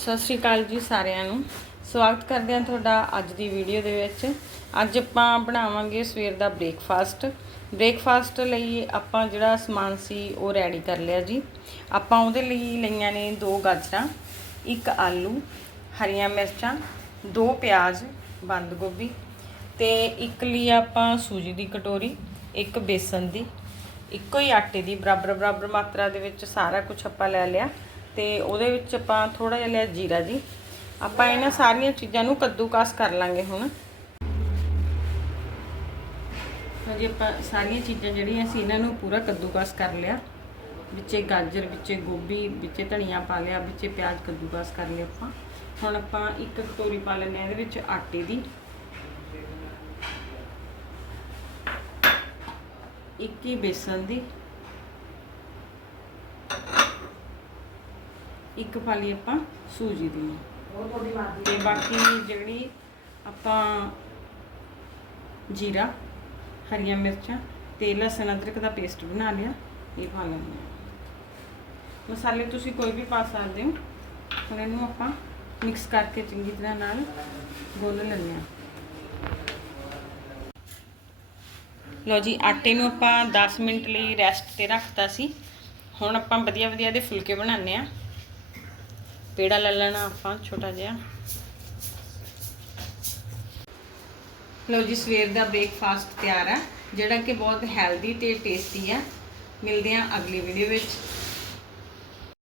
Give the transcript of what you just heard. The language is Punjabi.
ਸਤਿ ਸ਼੍ਰੀ ਅਕਾਲ ਜੀ ਸਾਰਿਆਂ ਨੂੰ। ਸਵਾਗਤ ਕਰਦੇ ਹਾਂ ਤੁਹਾਡਾ ਅੱਜ ਦੀ ਵੀਡੀਓ ਦੇ ਵਿੱਚ। ਅੱਜ ਆਪਾਂ ਬਣਾਵਾਂਗੇ ਸਵੇਰ ਦਾ ਬ੍ਰੇਕਫਾਸਟ। ਬ੍ਰੇਕਫਾਸਟ ਲਈ ਆਪਾਂ ਜਿਹੜਾ ਸਮਾਨ ਸੀ ਉਹ ਰੈਡੀ ਕਰ ਲਿਆ ਜੀ। ਆਪਾਂ ਉਹਦੇ ਲਈ ਲਈਆਂ ਨੇ ਦੋ ਗਾਜਰਾਂ, ਇੱਕ ਆਲੂ, ਹਰੀਆਂ ਮਿਰਚਾਂ, ਦੋ ਪਿਆਜ਼, ਬੰਦ ਗੋਭੀ ਤੇ ਇੱਕ ਲਈ ਆਪਾਂ ਸੂਜੀ ਦੀ ਕਟੋਰੀ, ਇੱਕ ਬੇਸਨ ਦੀ। ਇੱਕੋ ਹੀ ਆਟੇ ਦੀ ਬਰਾਬਰ ਬਰਾਬਰ ਮਾਤਰਾ ਦੇ ਵਿੱਚ ਸਾਰਾ ਕੁਝ ਆਪਾਂ ਲੈ ਲਿਆ। ਤੇ ਉਹਦੇ ਵਿੱਚ ਆਪਾਂ ਥੋੜਾ ਜਿਹਾ ਲਿਆ ਜੀਰਾ ਜੀ। ਆਪਾਂ ਇਹਨਾਂ ਸਾਰੀਆਂ ਚੀਜ਼ਾਂ ਨੂੰ ਕੱਦੂਕਸ ਕਰ ਲਾਂਗੇ ਹੁਣ। ਹਾਂਜੀ ਆਪਾਂ ਸਾਰੀਆਂ ਚੀਜ਼ਾਂ ਜਿਹੜੀਆਂ ਸੀ, ਇਹਨਾਂ ਨੂੰ ਪੂਰਾ ਕੱਦੂਕਸ ਕਰ ਲਿਆ। ਵਿੱਚੇ ਗਾਜਰ, ਵਿੱਚੇ ਗੋਭੀ, ਵਿੱਚੇ ਧਨੀਆ ਪਾ ਲਿਆ, ਵਿੱਚੇ ਪਿਆਜ਼ ਕੱਦੂਕਾਸ ਕਰ ਲਿਆ ਆਪਾਂ। ਹੁਣ ਆਪਾਂ ਇੱਕ ਕਟੋਰੀ ਪਾ ਲੈਂਦੇ ਹਾਂ ਇਹਦੇ ਵਿੱਚ ਆਟੇ ਦੀ। ਇੱਕ ਹੀ ਬੇਸਨ ਦੀ। ਇੱਕ ਪਾ ਲਈ ਆਪਾਂ ਸੂਜੀ ਦੀ। ਤੇ ਬਾਕੀ ਜਿਹੜੀ ਆਪਾਂ ਜੀਰਾ ਹਰੀਆਂ ਮਿਰਚਾਂ ਤੇ ਲਸਣ ਅਦਰਕ ਦਾ ਪੇਸਟ ਬਣਾ ਲਿਆ ਇਹ ਪਾ ਲੈਂਦੇ ਹਾਂ। ਮਸਾਲੇ ਤੁਸੀਂ ਕੋਈ ਵੀ ਪਾ ਸਕਦੇ ਹੋ ਹੁਣ ਇਹਨੂੰ ਆਪਾਂ ਮਿਕਸ ਕਰਕੇ ਚੰਗੀ ਤਰ੍ਹਾਂ ਨਾਲ ਗੁੰਨ ਲੈਂਦੇ ਹਾਂ। ਲੋ ਜੀ ਆਟੇ ਨੂੰ ਆਪਾਂ 10 ਮਿੰਟ ਲਈ ਰੈਸਟ ਤੇ ਰੱਖਤਾ ਸੀ। ਹੁਣ ਆਪਾਂ ਵਧੀਆ ਵਧੀਆ ਦੇ ਫੁਲਕੇ ਬਣਾਉਂਦੇ ਆ ਪੇੜਾ ਲੈ ਲੈਣਾ ਆਪਾਂ, ਛੋਟਾ ਜਿਹਾ। ਲਓ ਜੀ, ਸਵੇਰ ਦਾ ਬ੍ਰੇਕਫਾਸਟ ਤਿਆਰ ਹੈ ਜਿਹੜਾ ਕਿ ਬਹੁਤ ਹੈਲਦੀ ਤੇ ਟੇਸਟੀ ਹੈ ਮਿਲਦੇ ਹਾਂ ਅਗਲੀ ਵੀਡੀਓ ਵਿੱਚ।